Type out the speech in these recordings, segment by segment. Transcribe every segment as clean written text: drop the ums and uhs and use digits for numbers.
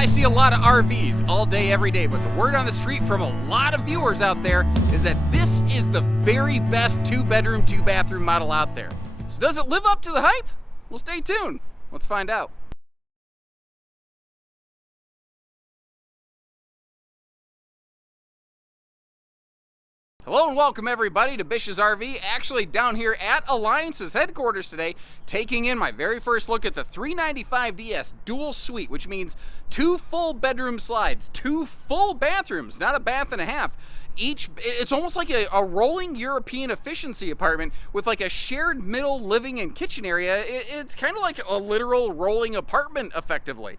I see a lot of RVs all day, every day, but the word on the street from a lot of viewers out there is that this is the very best 2-bedroom, 2-bathroom model out there. So does it live up to the hype? Well, stay tuned. Let's find out. Hello and welcome everybody to Bish's RV, actually down here at Alliance's headquarters today, taking in my very first look at the 395DS dual suite, which means 2 full bedroom slides, 2 full bathrooms, not a bath and a half. It's almost like a rolling European efficiency apartment with like a shared middle living and kitchen area. It's kind of like a literal rolling apartment, effectively.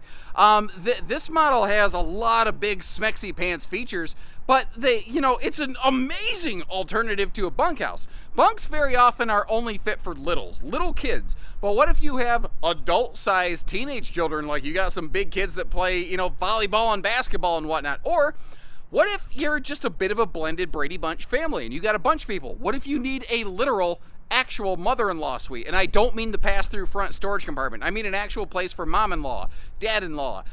This model has a lot of big smexy pants features, but it's an amazing alternative to a bunkhouse. Bunks very often are only fit for little kids. But what if you have adult-sized teenage children, like you got some big kids that play, volleyball and basketball and whatnot? Or what if you're just a bit of a blended Brady Bunch family and you got a bunch of people? What if you need a literal actual mother-in-law suite? And I don't mean the pass-through front storage compartment. I mean an actual place for mom-in-law, dad-in-law.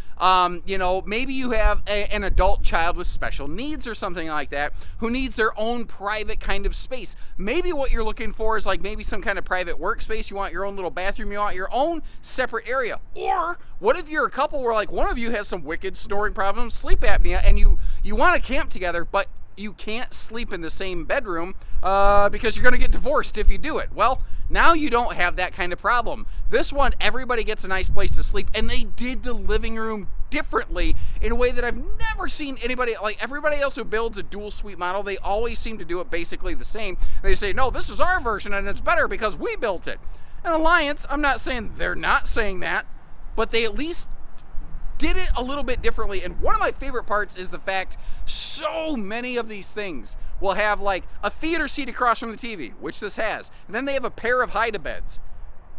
Maybe you have an adult child with special needs or something like that who needs their own private kind of space. Maybe what you're looking for is like maybe some kind of private workspace. You want your own little bathroom. You want your own separate area. Or what if you're a couple where like one of you has some wicked snoring problems, sleep apnea, and you want to camp together, but you can't sleep in the same bedroom because you're going to get divorced if you do it. Well, now you don't have that kind of problem. This one, everybody gets a nice place to sleep, and they did the living room differently in a way that I've never seen anybody, like everybody else who builds a dual suite model, they always seem to do it basically the same. They say, no, this is our version and it's better because we built it. And Alliance, I'm not saying they're not saying that, but they at least did it a little bit differently. And one of my favorite parts is the fact so many of these things will have like a theater seat across from the TV, which this has, and then they have a pair of hide-a-beds.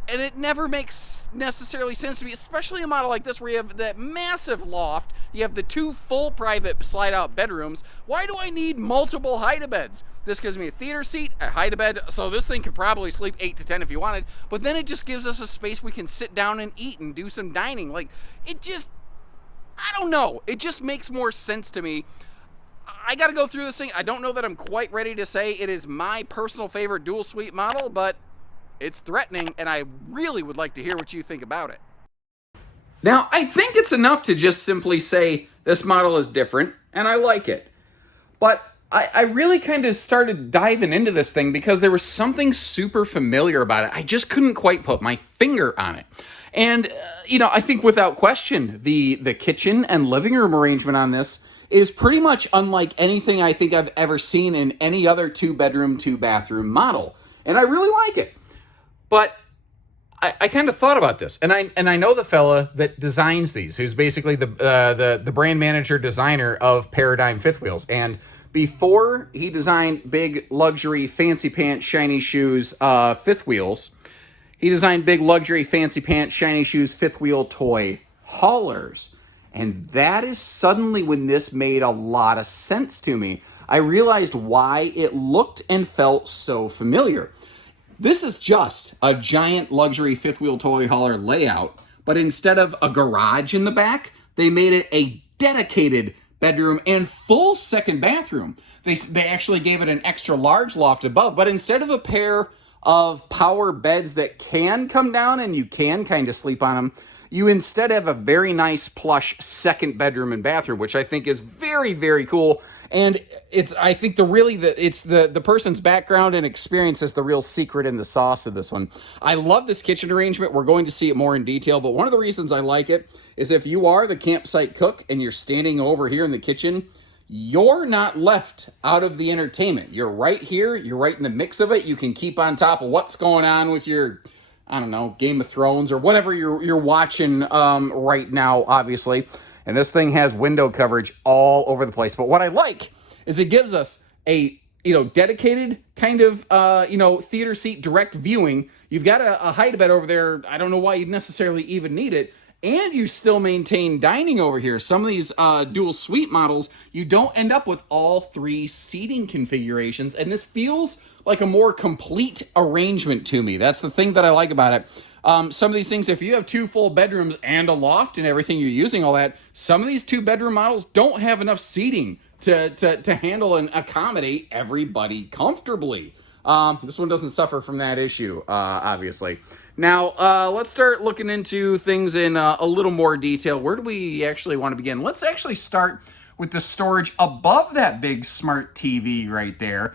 And it never makes necessarily sense to me, especially a model like this where you have that massive loft, you have the 2 full private slide-out bedrooms. Why do I need multiple hide-a-beds? This gives me a theater seat, a hide-a-bed, so this thing could probably sleep 8 to 10 if you wanted, but then it just gives us a space we can sit down and eat and do some dining. Like, I don't know. It just makes more sense to me. I got to go through this thing. I don't know that I'm quite ready to say it is my personal favorite dual suite model, but it's threatening, and I really would like to hear what you think about it. Now, I think it's enough to just simply say this model is different, and I like it. But I really kind of started diving into this thing because there was something super familiar about it. I just couldn't quite put my finger on it. And, I think without question, the kitchen and living room arrangement on this is pretty much unlike anything I think I've ever seen in any other 2-bedroom, 2-bathroom model. And I really like it. But I kind of thought about this, and I know the fella that designs these, who's basically the brand manager designer of Paradigm Fifth Wheels. And before he designed big luxury fancy pants shiny shoes fifth wheels, he designed big luxury fancy pants shiny shoes fifth wheel toy haulers. And that is suddenly when this made a lot of sense to me. I realized why it looked and felt so familiar. This is just a giant luxury fifth wheel toy hauler layout, but instead of a garage in the back, they made it a dedicated bedroom and full second bathroom. They actually gave it an extra large loft above, but instead of a pair of power beds that can come down and you can kind of sleep on them, you instead have a very nice plush second bedroom and bathroom, which I think is very, very cool. And I think the person's background and experience is the real secret in the sauce of this one. I love this kitchen arrangement. We're going to see it more in detail, but one of the reasons I like it is if you are the campsite cook and you're standing over here in the kitchen, you're not left out of the entertainment. You're right here. You're right in the mix of it. You can keep on top of what's going on with your, I don't know, Game of Thrones or whatever you're watching right now, obviously. And this thing has window coverage all over the place. But what I like is it gives us a, dedicated kind of, theater seat direct viewing. You've got a hide-a-bed over there. I don't know why you'd necessarily even need it. And you still maintain dining over here. Some of these dual suite models, you don't end up with all 3 seating configurations. And this feels like a more complete arrangement to me. That's the thing that I like about it. Some of these things, if you have 2 full bedrooms and a loft and everything, you're using all that, some of these 2-bedroom models don't have enough seating to handle and accommodate everybody comfortably. This one doesn't suffer from that issue, obviously. Now, let's start looking into things in a little more detail. Where do we actually want to begin? Let's actually start with the storage above that big smart TV right there.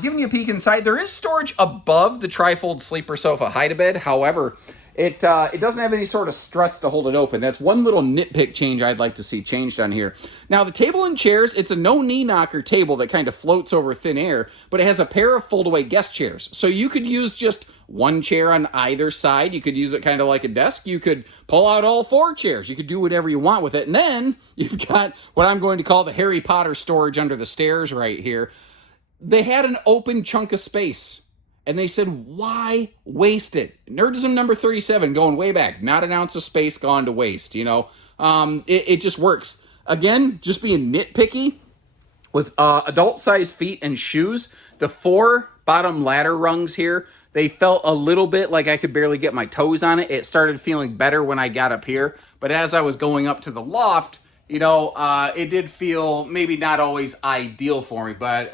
Giving you a peek inside, there is storage above the trifold sleeper sofa hide-a-bed. However, it doesn't have any sort of struts to hold it open. That's one little nitpick change I'd like to see changed on here. Now, the table and chairs, it's a no-knee knocker table that kind of floats over thin air, but it has a pair of fold-away guest chairs. So you could use just one chair on either side. You could use it kind of like a desk. You could pull out all 4 chairs. You could do whatever you want with it. And then you've got what I'm going to call the Harry Potter storage under the stairs right here. They had an open chunk of space. And they said, why waste it? Nerdism number 37, going way back. Not an ounce of space gone to waste, you know. It just works. Again, just being nitpicky. With adult-sized feet and shoes, the 4 bottom ladder rungs here, they felt a little bit like I could barely get my toes on it. It started feeling better when I got up here. But as I was going up to the loft, you know, it did feel maybe not always ideal for me. But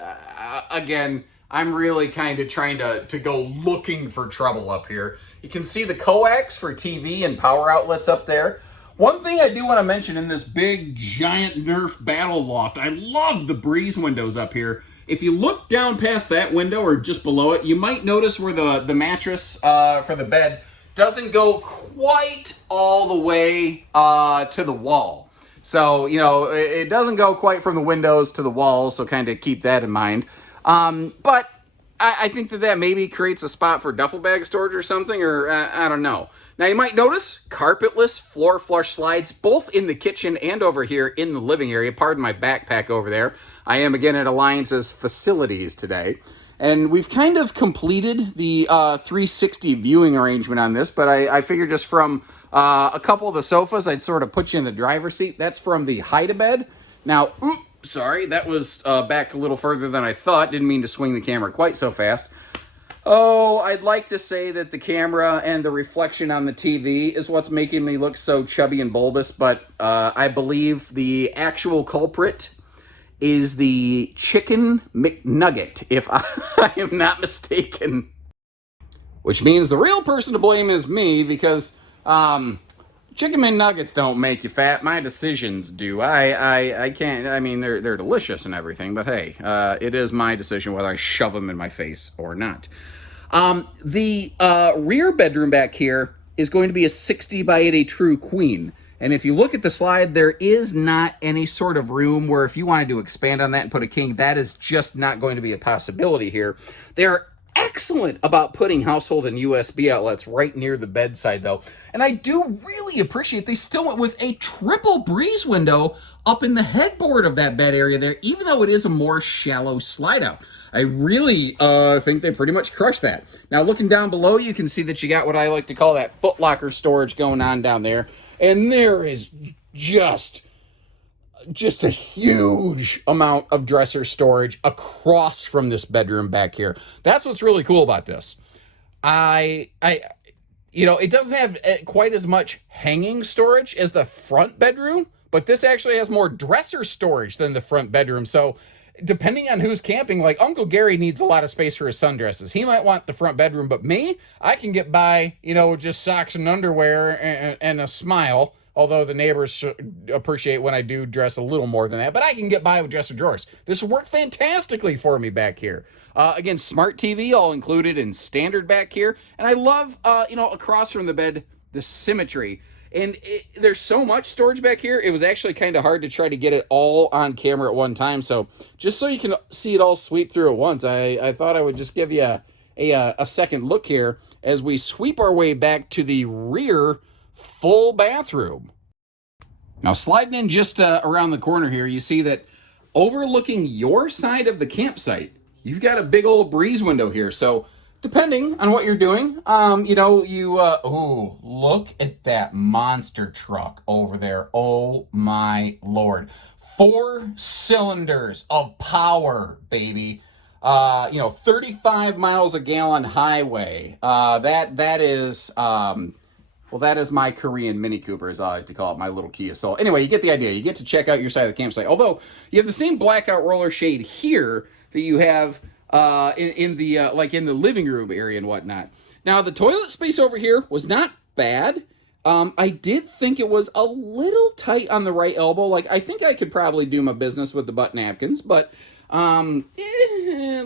again, I'm really kind of trying to go looking for trouble up here. You can see the coax for TV and power outlets up there. One thing I do want to mention in this big, giant Nerf battle loft, I love the breeze windows up here. If you look down past that window or just below it, you might notice where the mattress for the bed doesn't go quite all the way to the wall. So, you know, it doesn't go quite from the windows to the walls, so kind of keep that in mind. But I think that maybe creates a spot for duffel bag storage or something, or I don't know. Now you might notice carpetless floor flush slides, both in the kitchen and over here in the living area. Pardon my backpack over there. I am again at Alliance's facilities today. And we've kind of completed the 360 viewing arrangement on this, but I figured just from a couple of the sofas, I'd sort of put you in the driver's seat. That's from the hide-a-bed. Now, sorry, that was back a little further than I thought. Didn't mean to swing the camera quite so fast. Oh, I'd like to say that the camera and the reflection on the TV is what's making me look so chubby and bulbous, but I believe the actual culprit is the Chicken McNugget, if I am not mistaken. Which means the real person to blame is me, because Chicken McNuggets don't make you fat. My decisions do. I can't. I mean, they're delicious and everything, but hey, it is my decision whether I shove them in my face or not. The rear bedroom back here is going to be a 60 by 80 true queen. And if you look at the slide, there is not any sort of room where if you wanted to expand on that and put a king, that is just not going to be a possibility here. They're excellent about putting household and USB outlets right near the bedside, though. And I do really appreciate they still went with a triple breeze window up in the headboard of that bed area there, even though it is a more shallow slide out. I really think they pretty much crushed that. Now, looking down below, you can see that you got what I like to call that footlocker storage going on down there. And there is just a huge amount of dresser storage across from this bedroom back here. That's what's really cool about this. You know, it doesn't have quite as much hanging storage as the front bedroom, but this actually has more dresser storage than the front bedroom. So depending on who's camping, like Uncle Gary needs a lot of space for his sundresses. He might want the front bedroom, but me, I can get by, you know, with just socks and underwear and a smile. Although the neighbors appreciate when I do dress a little more than that. But I can get by with dresser drawers. This will work fantastically for me back here. Again, smart TV all included in standard back here. And I love, you know, across from the bed, the symmetry. And there's so much storage back here, it was actually kind of hard to try to get it all on camera at one time. So just so you can see it all sweep through at once, I thought I would just give you a second look here as we sweep our way back to the rear full bathroom. Now, sliding in just around the corner here, you see that overlooking your side of the campsite, you've got a big old breeze window here. So depending on what you're doing, you know, oh, look at that monster truck over there. Oh my Lord. 4 cylinders of power, baby. you know, 35 miles a gallon highway. That is well, that is my Korean Mini Cooper, as I like to call it, my little Kia Soul. Anyway, you get the idea. You get to check out your side of the campsite. Although you have the same blackout roller shade here that you have in the like in the living room area and whatnot. Now the toilet space over here was not bad. I did think it was a little tight on the right elbow. Like, I think I could probably do my business with the butt napkins, but a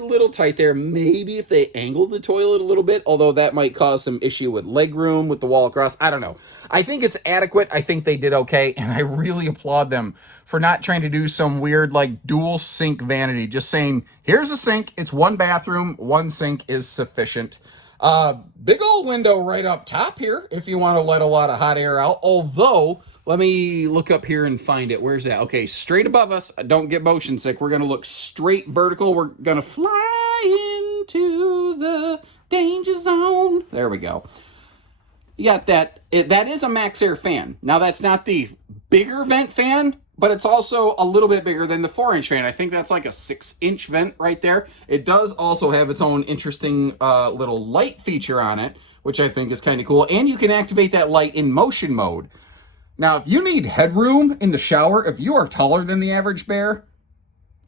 little tight there. Maybe if they angled the toilet a little bit, although that might cause some issue with leg room with the wall across. I don't know. I think it's adequate. I think they did okay, and I really applaud them for not trying to do some weird, like, dual sink vanity. Just saying, here's a sink. It's one bathroom. One sink is sufficient. Big old window right up top here if you want to let a lot of hot air out. Although, let me look up here and find it. Where's that? Okay, straight above us. Don't get motion sick. We're going to look straight vertical. We're going to fly into the danger zone. There we go. You got that. That is a Max Air fan. Now, that's not the bigger vent fan, but it's also a little bit bigger than the 4-inch fan. I think that's like a 6-inch vent right there. It does also have its own interesting little light feature on it, which I think is kind of cool. And you can activate that light in motion mode. Now, if you need headroom in the shower, if you are taller than the average bear,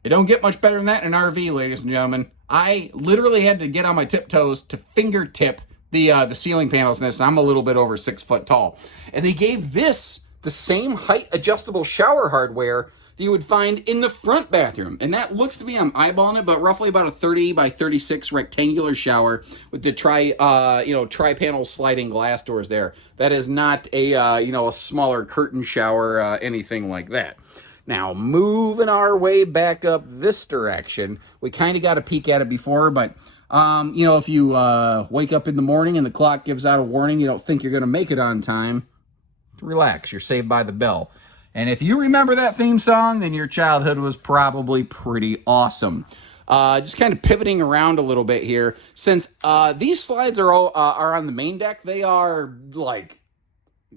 it don't get much better than that in an RV, ladies and gentlemen. I literally had to get on my tiptoes to fingertip the ceiling panels in this, and I'm a little bit over 6 foot tall. And they gave this the same height adjustable shower hardware that you would find in the front bathroom. And that looks to be, I'm eyeballing it, but roughly about a 30 by 36 rectangular shower with the tri-panel sliding glass doors there. That is not a, a smaller curtain shower, anything like that. Now, moving our way back up this direction, we kind of got a peek at it before, but if you wake up in the morning and the clock gives out a warning, you don't think you're going to make it on time, relax, you're saved by the bell. And if you remember that theme song, then your childhood was probably pretty awesome. Just kind of pivoting around a little bit here, since these slides are on the main deck, they are like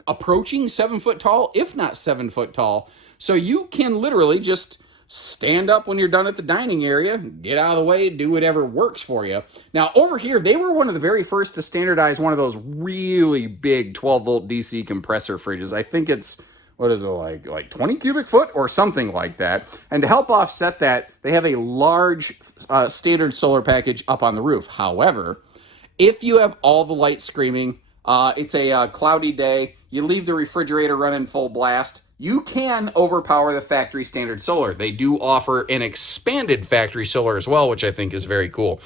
approaching 7 foot tall, if not 7 foot tall. So you can literally just stand up when you're done at the dining area, get out of the way, do whatever works for you. Now, over here, they were one of the very first to standardize one of those really big 12-volt DC compressor fridges. I think it's, what is it, like 20 cubic foot or something like that. And to help offset that, they have a large standard solar package up on the roof. However, if you have all the lights screaming, it's a cloudy day, you leave the refrigerator running full blast, you can overpower the factory standard solar. They do offer an expanded factory solar as well, which I think is very cool.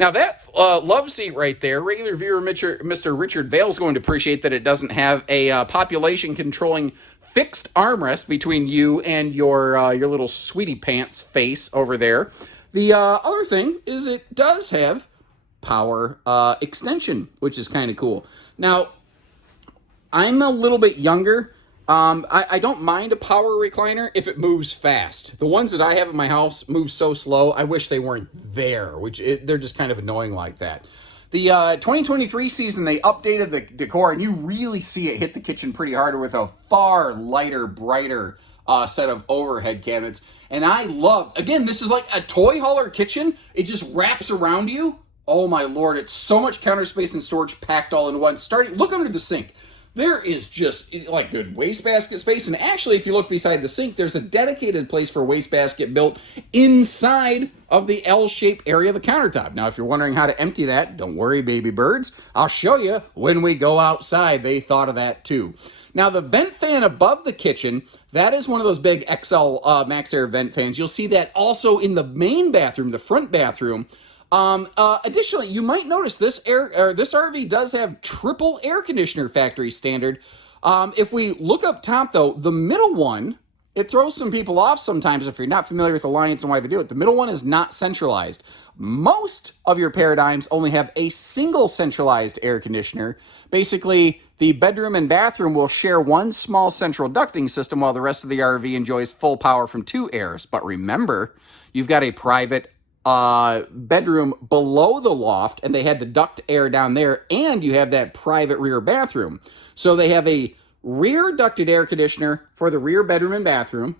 Now that love seat right there, regular viewer Mr. Richard Vale's going to appreciate that it doesn't have a population controlling fixed armrest between you and your little sweetie pants face over there. The other thing is it does have power extension, which is kind of cool. Now, I'm a little bit younger. I don't mind a power recliner if it moves fast. The ones that I have in my house move so slow, I wish they weren't there, they're just kind of annoying like that. The 2023 season, they updated the decor, and you really see it hit the kitchen pretty hard with a far lighter, brighter set of overhead cabinets. And I love, again, this is like a toy hauler kitchen. It just wraps around you. Oh my Lord, it's so much counter space and storage packed all in one. Look under the sink. There is just like good wastebasket space. And actually, if you look beside the sink, there's a dedicated place for wastebasket built inside of the L-shaped area of the countertop. Now, if you're wondering how to empty that, don't worry, baby birds. I'll show you when we go outside. They thought of that too. Now, the vent fan above the kitchen, that is one of those big XL Max Air vent fans. You'll see that also in the main bathroom, the front bathroom. Additionally, you might notice this RV does have triple air conditioner factory standard. If we look up top though, the middle one, it throws some people off sometimes if you're not familiar with Alliance and why they do it. The middle one is not centralized. Most of your paradigms only have a single centralized air conditioner. Basically, the bedroom and bathroom will share one small central ducting system while the rest of the RV enjoys full power from 2 airs. But remember, you've got a private bedroom below the loft, and they had to duct air down there, and you have that private rear bathroom. So they have a rear ducted air conditioner for the rear bedroom and bathroom,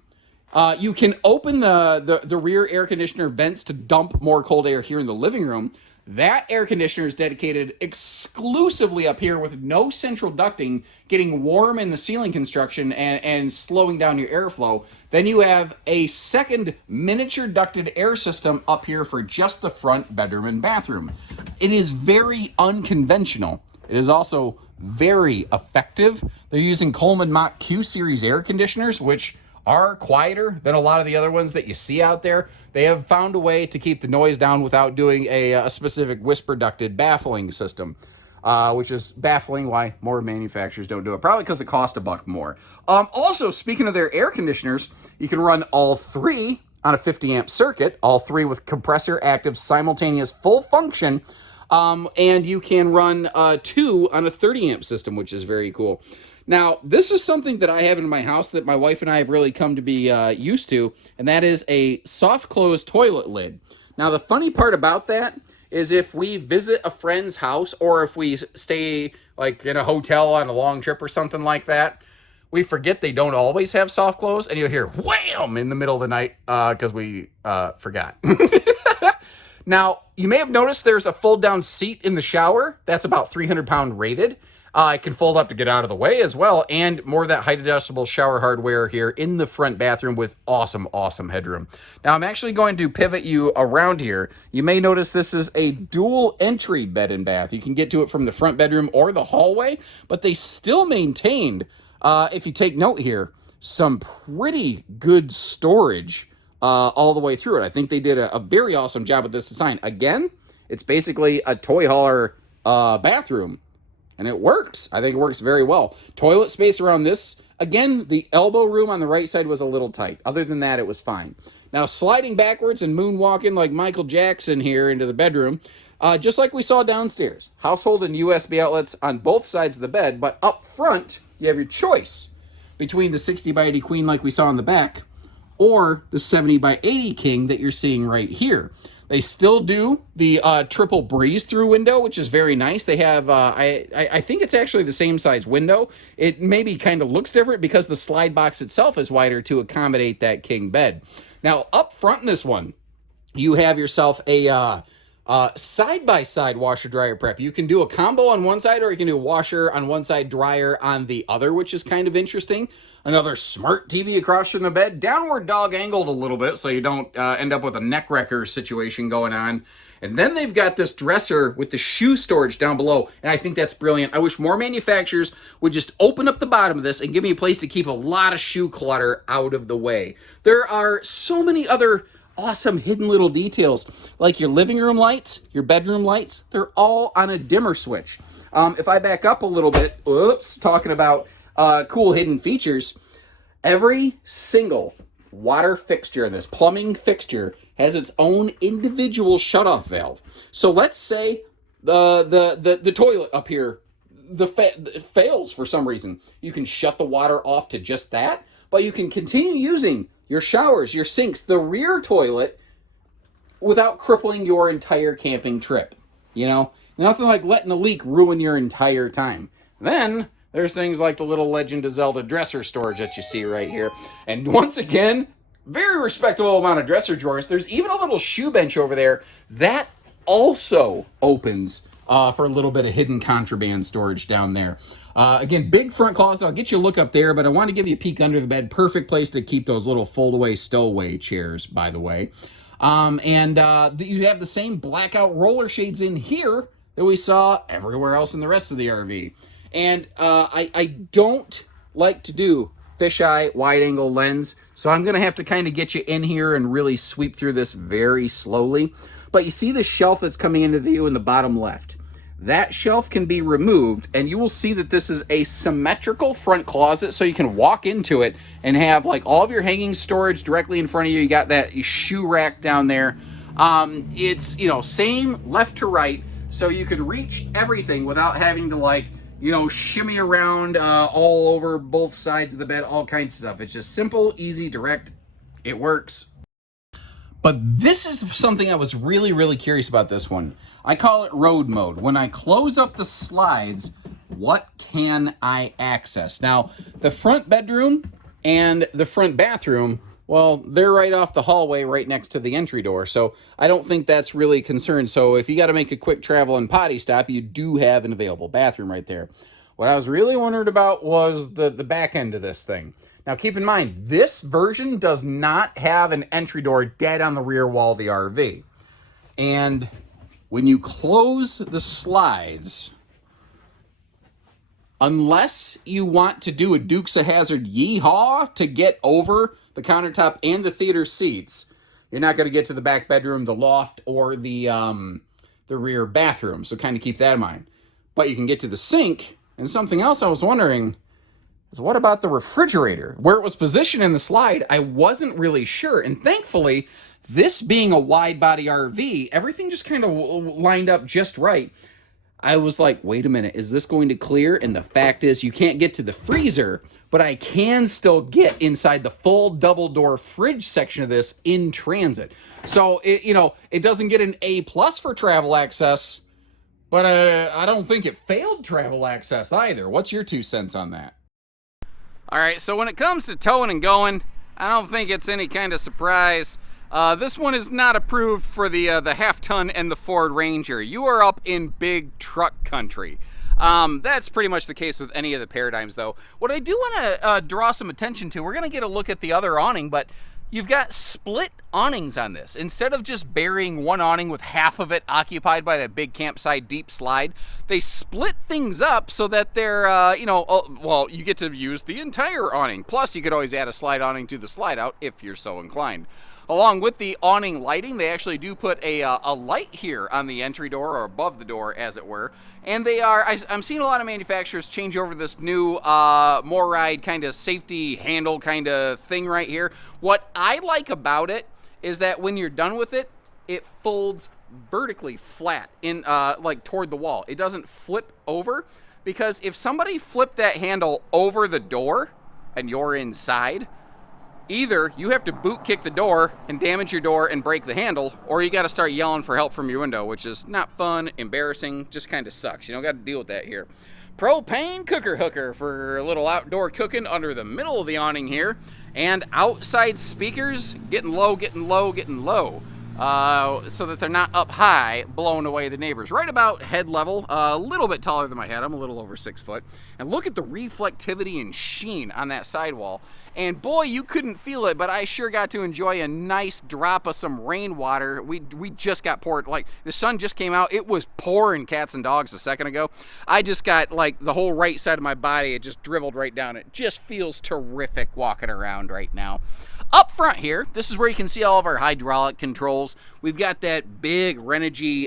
You can open the rear air conditioner vents to dump more cold air here in the living room. That air conditioner is dedicated exclusively up here with no central ducting, getting warm in the ceiling construction and slowing down your airflow. Then you have a second miniature ducted air system up here for just the front bedroom and bathroom. It is very unconventional. It is also very effective. They're using Coleman Mach Q Series air conditioners, which are quieter than a lot of the other ones that you see out there. They have found a way to keep the noise down without doing a specific whisper ducted baffling system, which is baffling why more manufacturers don't do it. Probably because it costs $1 more. Also, speaking of their air conditioners, you can run all three on a 50 amp circuit, all three with compressor active simultaneous full function. And you can run 2 on a 30 amp system, which is very cool. Now, this is something that I have in my house that my wife and I have really come to be used to, and that is a soft close toilet lid. Now, the funny part about that is if we visit a friend's house or if we stay like in a hotel on a long trip or something like that, we forget they don't always have soft close, and you'll hear wham in the middle of the night because we forgot. Now, you may have noticed there's a fold-down seat in the shower. That's about 300-pound rated. It can fold up to get out of the way as well, and more of that height-adjustable shower hardware here in the front bathroom with awesome, awesome headroom. Now, I'm actually going to pivot you around here. You may notice this is a dual entry bed and bath. You can get to it from the front bedroom or the hallway, but they still maintained, if you take note here, some pretty good storage all the way through it. I think they did a very awesome job with this design. Again, it's basically a toy hauler bathroom. And it works. I think it works very well. Toilet space around this. Again, the elbow room on the right side was a little tight. Other than that, it was fine. Now, sliding backwards and moonwalking like Michael Jackson here into the bedroom, just like we saw downstairs. Household and USB outlets on both sides of the bed, but up front, you have your choice between the 60 by 80 queen like we saw in the back or the 70 by 80 king that you're seeing right here. They still do the triple breeze-through window, which is very nice. They have, I think it's actually the same size window. It maybe kind of looks different because the slide box itself is wider to accommodate that king bed. Now, up front in this one, you have yourself a side-by-side washer-dryer prep. You can do a combo on one side, or you can do a washer on one side, dryer on the other, which is kind of interesting. Another smart TV across from the bed, downward dog angled a little bit so you don't end up with a neck wrecker situation going on. And then they've got this dresser with the shoe storage down below, and I think that's brilliant. I wish more manufacturers would just open up the bottom of this and give me a place to keep a lot of shoe clutter out of the way. There are so many other awesome hidden little details, like your living room lights, your bedroom lights. They're all on a dimmer switch. If I back up a little bit, talking about cool hidden features, every single water fixture in this plumbing fixture has its own individual shutoff valve. So let's say the toilet up here fails for some reason. You can shut the water off to just that, but you can continue using your showers, your sinks, the rear toilet without crippling your entire camping trip. You know, nothing like letting a leak ruin your entire time. Then there's things like the little Legend of Zelda dresser storage that you see right here. And once again, very respectable amount of dresser drawers. There's even a little shoe bench over there that also opens for a little bit of hidden contraband storage down there. Again, big front closet. I'll get you a look up there, but I want to give you a peek under the bed. Perfect place to keep those little fold-away stowaway chairs, by the way. You have the same blackout roller shades in here that we saw everywhere else in the rest of the RV. And I don't like to do fisheye wide-angle lens, so I'm going to have to kind of get you in here and really sweep through this very slowly. But you see the shelf that's coming into view in the bottom left. That shelf can be removed, and you will see that this is a symmetrical front closet, so you can walk into it and have like all of your hanging storage directly in front of you. You got that shoe rack down there. It's, you know, same left to right, so you could reach everything without having to, like, you know, shimmy around all over both sides of the bed, all kinds of stuff. It's just simple, easy, direct. It works. But this is something I was really, really curious about this one. I call it road mode. When I close up the slides, what can I access? Now, the front bedroom and the front bathroom Well, they're right off the hallway right next to the entry door, so I don't think that's really a concern. So if you got to make a quick travel and potty stop, you do have an available bathroom right there. What I was really wondering about was the back end of this thing. Now keep in mind, this version does not have an entry door dead on the rear wall of the RV. And when you close the slides, unless you want to do a Dukes of Hazzard yeehaw to get over the countertop and the theater seats, you're not going to get to the back bedroom, the loft, or the rear bathroom. So kind of keep that in mind. But you can get to the sink. And something else I was wondering is, what about the refrigerator? Where it was positioned in the slide, I wasn't really sure. And thankfully, this being a wide body RV, everything just kind of lined up just right. I was like, wait a minute, is this going to clear? And the fact is, you can't get to the freezer, but I can still get inside the full double door fridge section of this in transit. So, it doesn't get an A+ for travel access, but I don't think it failed travel access either. What's your 2 cents on that? All right, so when it comes to towing and going, I don't think it's any kind of surprise. This one is not approved for the half-ton and the Ford Ranger. You are up in big truck country. That's pretty much the case with any of the Paradigms, though. What I do want to draw some attention to, we're going to get a look at the other awning, but you've got split awnings on this. Instead of just burying one awning with half of it occupied by that big campsite deep slide, they split things up so that they're, you get to use the entire awning. Plus, you could always add a slide awning to the slide out if you're so inclined. Along with the awning lighting, they actually do put a light here on the entry door, or above the door, as it were. And they are, I'm seeing a lot of manufacturers change over this new MORryde kind of safety handle kind of thing right here. What I like about it is that when you're done with it, it folds vertically flat in like toward the wall. It doesn't flip over, because if somebody flipped that handle over the door and you're inside, either you have to boot kick the door and damage your door and break the handle, or you got to start yelling for help from your window, which is not fun, embarrassing, just kind of sucks. You don't got to deal with that here. Propane cooker hooker for a little outdoor cooking under the middle of the awning here. And outside speakers getting low, getting low, getting low. So that they're not up high, blowing away the neighbors. Right about head level, a little bit taller than my head. I'm a little over 6 foot. And look at the reflectivity and sheen on that sidewall. And boy, you couldn't feel it, but I sure got to enjoy a nice drop of some rainwater. We just got poured, like the sun just came out. It was pouring cats and dogs a second ago. I just got like the whole right side of my body, it just dribbled right down. It just feels terrific walking around right now. Up front here, this is where you can see all of our hydraulic controls. We've got that big Renogy,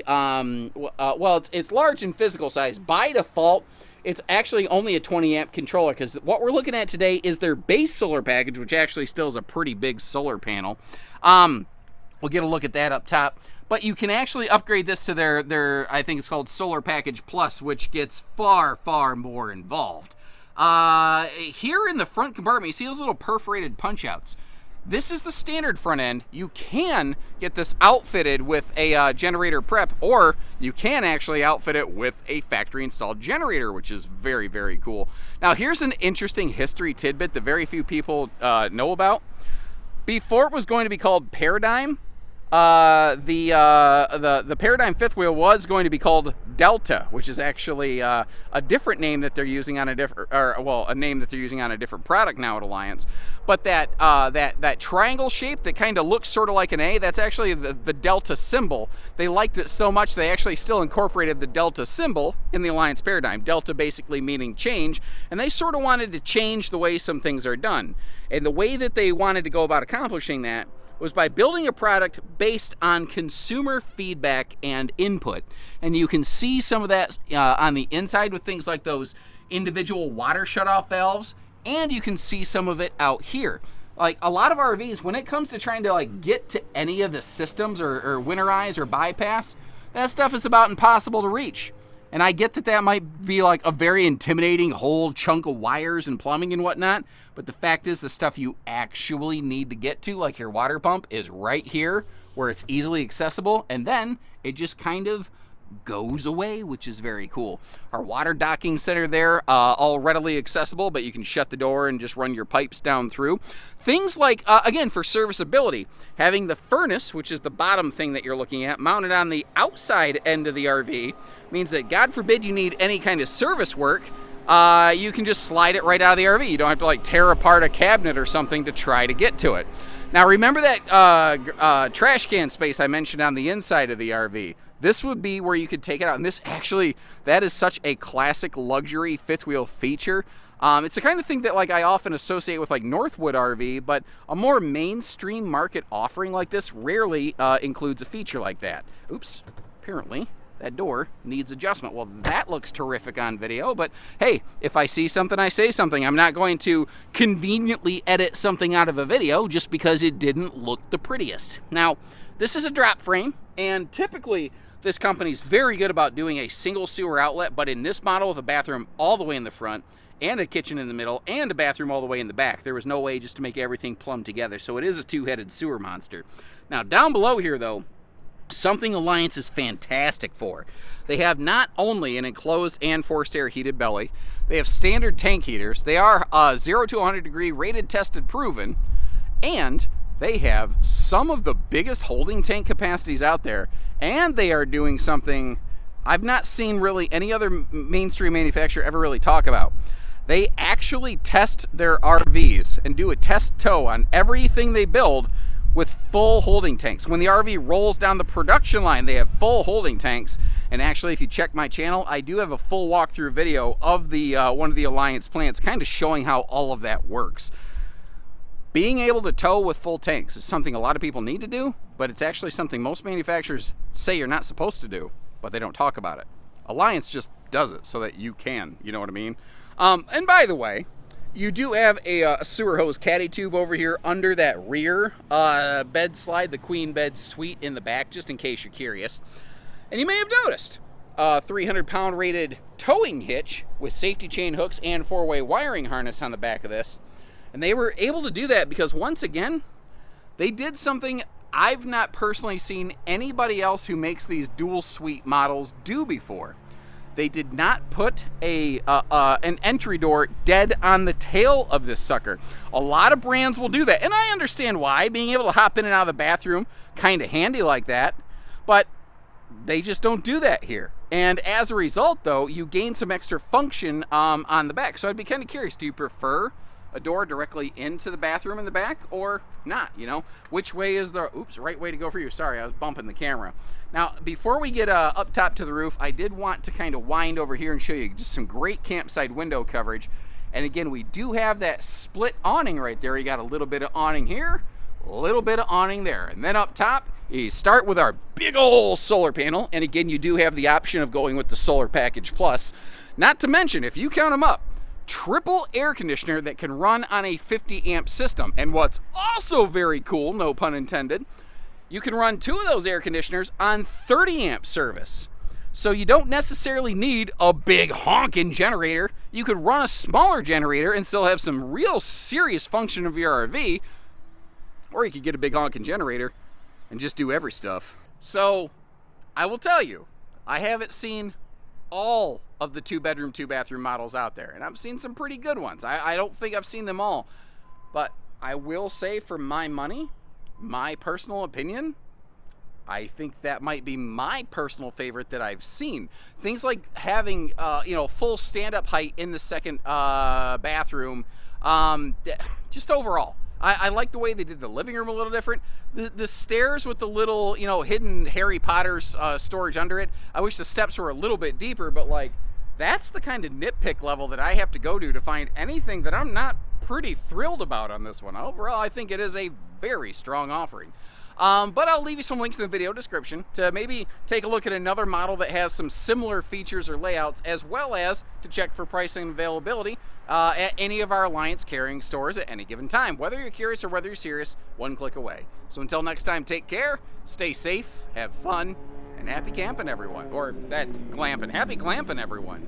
it's large in physical size. By default, it's actually only a 20 amp controller, because what we're looking at today is their base solar package, which actually still is a pretty big solar panel. We'll get a look at that up top. But you can actually upgrade this to their I think it's called Solar Package Plus, which gets far, far more involved. Here in the front compartment, you see those little perforated punch outs. This is the standard front end. You can get this outfitted with a generator prep, or you can actually outfit it with a factory installed generator, which is very, very cool. Now here's an interesting history tidbit that very few people know about. Before it was going to be called Paradigm, the Paradigm fifth wheel was going to be called Delta, which is actually a different name that they're using on a different, a name that they're using on a different product now at Alliance. But that triangle shape that kind of looks sort of like an A, that's actually the Delta symbol. They liked it so much they actually still incorporated the Delta symbol in the Alliance Paradigm. Delta basically meaning change, and they sort of wanted to change the way some things are done. And the way that they wanted to go about accomplishing that was by building a product based on consumer feedback and input. And you can see some of that on the inside with things like those individual water shutoff valves, and you can see some of it out here. Like a lot of RVs, when it comes to trying to like get to any of the systems or winterize or bypass, that stuff is about impossible to reach. And I get that that might be like a very intimidating whole chunk of wires and plumbing and whatnot, but the fact is the stuff you actually need to get to, like your water pump, is right here where it's easily accessible, and then it just kind of goes away, which is very cool. Our water docking center there, all readily accessible, but you can shut the door and just run your pipes down through. Things like, again, for serviceability, having the furnace, which is the bottom thing that you're looking at, mounted on the outside end of the RV, means that God forbid you need any kind of service work, you can just slide it right out of the RV. You don't have to like tear apart a cabinet or something to try to get to it. Now remember that trash can space I mentioned on the inside of the RV? This would be where you could take it out. And this actually, that is such a classic luxury fifth wheel feature. It's the kind of thing that like I often associate with like Northwood RV, but a more mainstream market offering like this rarely includes a feature like that. Oops, apparently that door needs adjustment. Well, that looks terrific on video, but hey, if I see something, I say something. I'm not going to conveniently edit something out of a video just because it didn't look the prettiest. Now, this is a drop frame, and typically this company's very good about doing a single sewer outlet, but in this model with a bathroom all the way in the front, and a kitchen in the middle, and a bathroom all the way in the back, there was no way just to make everything plumb together, so it is a two-headed sewer monster. Now, down below here, though, something Alliance is fantastic for. They have not only an enclosed and forced air heated belly, they have standard tank heaters, they are 0 to 100 degree rated, tested, proven, and they have some of the biggest holding tank capacities out there, and they are doing something I've not seen really any other mainstream manufacturer ever really talk about. They actually test their RVs and do a test tow on everything they build with full holding tanks. When the RV rolls down the production line, they have full holding tanks. And actually, if you check my channel, I do have a full walkthrough video of the one of the Alliance plants, kind of showing how all of that works. Being able to tow with full tanks is something a lot of people need to do, but it's actually something most manufacturers say you're not supposed to do, but they don't talk about it. Alliance just does it so that you can, you know what I mean? And by the way, you do have a sewer hose caddy tube over here under that rear bed slide, the queen bed suite in the back, just in case you're curious. And you may have noticed a 300-pound rated towing hitch with safety chain hooks and 4-way wiring harness on the back of this. And they were able to do that because, once again, they did something I've not personally seen anybody else who makes these dual suite models do before. They did not put an entry door dead on the tail of this sucker. A lot of brands will do that, and I understand why. Being able to hop in and out of the bathroom, kind of handy like that, but they just don't do that here. And as a result, though, you gain some extra function on the back. So I'd be kind of curious, do you prefer a door directly into the bathroom in the back or not, you know? Which way is the, right way to go for you? Sorry, I was bumping the camera. Now, before we get up top to the roof, I did want to kind of wind over here and show you just some great campsite window coverage. And again, we do have that split awning right there. You got a little bit of awning here, a little bit of awning there. And then up top, you start with our big old solar panel. And again, you do have the option of going with the Solar Package Plus. Not to mention, if you count them up, triple air conditioner that can run on a 50 amp system. And what's also very cool, no pun intended, you can run 2 of those air conditioners on 30 amp service. So you don't necessarily need a big honking generator. You could run a smaller generator and still have some real serious function of your RV. Or you could get a big honking generator and just do every stuff. So I will tell you, I haven't seen all of the 2-bedroom, 2-bathroom models out there, and I've seen some pretty good ones. I don't think I've seen them all, but I will say, for my money, my personal opinion, I think that might be my personal favorite that I've seen. Things like having full stand-up height in the second bathroom, just overall. I like the way they did the living room a little different. The stairs with the little, hidden Harry Potter's storage under it. I wish the steps were a little bit deeper, but like, that's the kind of nitpick level that I have to go to find anything that I'm not pretty thrilled about on this one. Overall, I think it is a very strong offering. But I'll leave you some links in the video description to maybe take a look at another model that has some similar features or layouts, as well as to check for pricing and availability at any of our Alliance carrying stores at any given time. Whether you're curious or whether you're serious, one click away. So until next time, take care, stay safe, have fun, and happy camping, everyone. Or that glamping. Happy glamping, everyone.